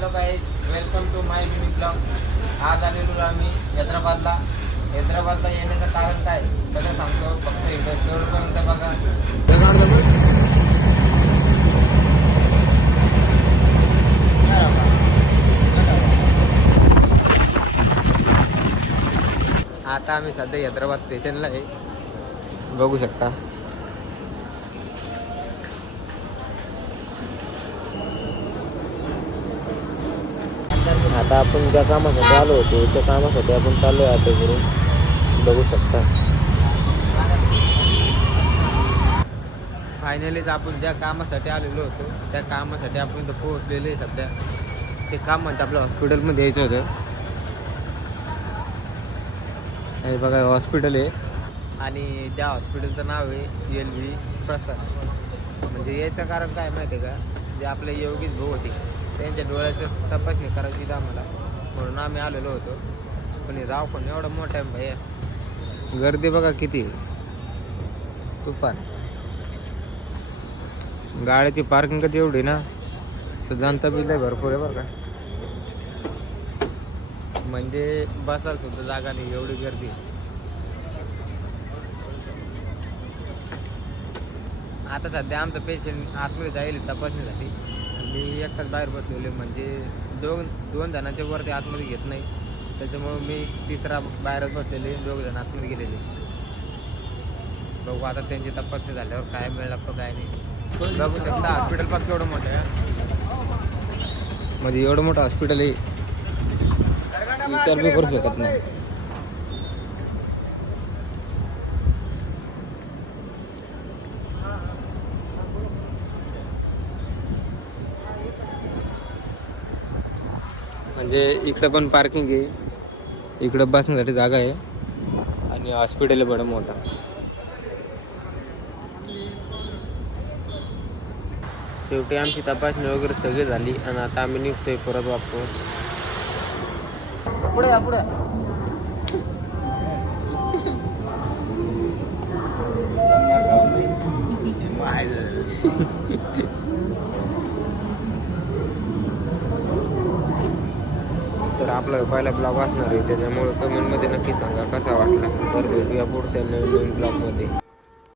Hello guys, welcome to my mini blog. आज आलेलो आम्ही हैदराबादला. हैदराबादला येण्याचं कारण काय सगळं सांगतो, फक्त एकदा शेवटपर्यंत बघा. आता आम्ही सध्या हैदराबाद स्टेशनला आहे, बघू शकता. आता आपण ज्या कामासाठी आलो होतो त्या कामासाठी आपण चाललो आहे आता करून, बघू शकता. फायनलीच आपण ज्या कामासाठी आलेलो होतो त्या कामासाठी आपण इथं पोहोचलेलो आहे सध्या. ते काम म्हणजे आपलं हॉस्पिटलमध्ये यायचं होतं. हे बघा हॉस्पिटल आहे आणि त्या हॉस्पिटलचं नाव आहे LV प्रसाद. म्हणजे याचं कारण काय माहिती आहे का, जे आपले योगेश भाऊ होते त्यांच्या डोळ्याचं तपासणी करायची होती आम्हाला, म्हणून आम्ही आलेलो होतो. पण हे राव पण एवढं मोठं आहे भैया, गर्दी बघा किती तुफान. गाड्याची पार्किंग कधी एवढी ना, तर जनता बिल भरपूर आहे बरं का. म्हणजे बसायला सुद्धा जागा नाही, एवढी गर्दी. आता सध्या आमचं पेशंट आतमध्ये जाईल तपासणीसाठी, मी एकटाच बाहेर बसलेले. म्हणजे दोन जणांच्या वरती आतमध्ये घेत नाही, त्याच्यामुळं मी तिसरा बाहेरच बसलेले, 2 जण आतमध्ये गेलेले. बघू आता त्यांची तपासणी झाल्यावर काय मिळेल लागतो काय नाही. बघू शकता हॉस्पिटल पण केवढं मोठं आहे. म्हणजे एवढं मोठं हॉस्पिटल आहे, विचार बी करू शकत नाही. म्हणजे इकडं पण पार्किंग आहे, इकडं बसण्यासाठी जागा आहे आणि हॉस्पिटल आहे बडं मोठं. शेवटी आमची तपासणी वगैरे सगळी झाली आणि आता आम्ही निघतोय परत वापस. पुढे पुढे तर आपला पहिला ब्लॉग असणार आहे, त्याच्यामुळे कमेंटमध्ये नक्की सांगा कसा वाटला. तर भेटूया पुढच्या नवीन ब्लॉगमध्ये.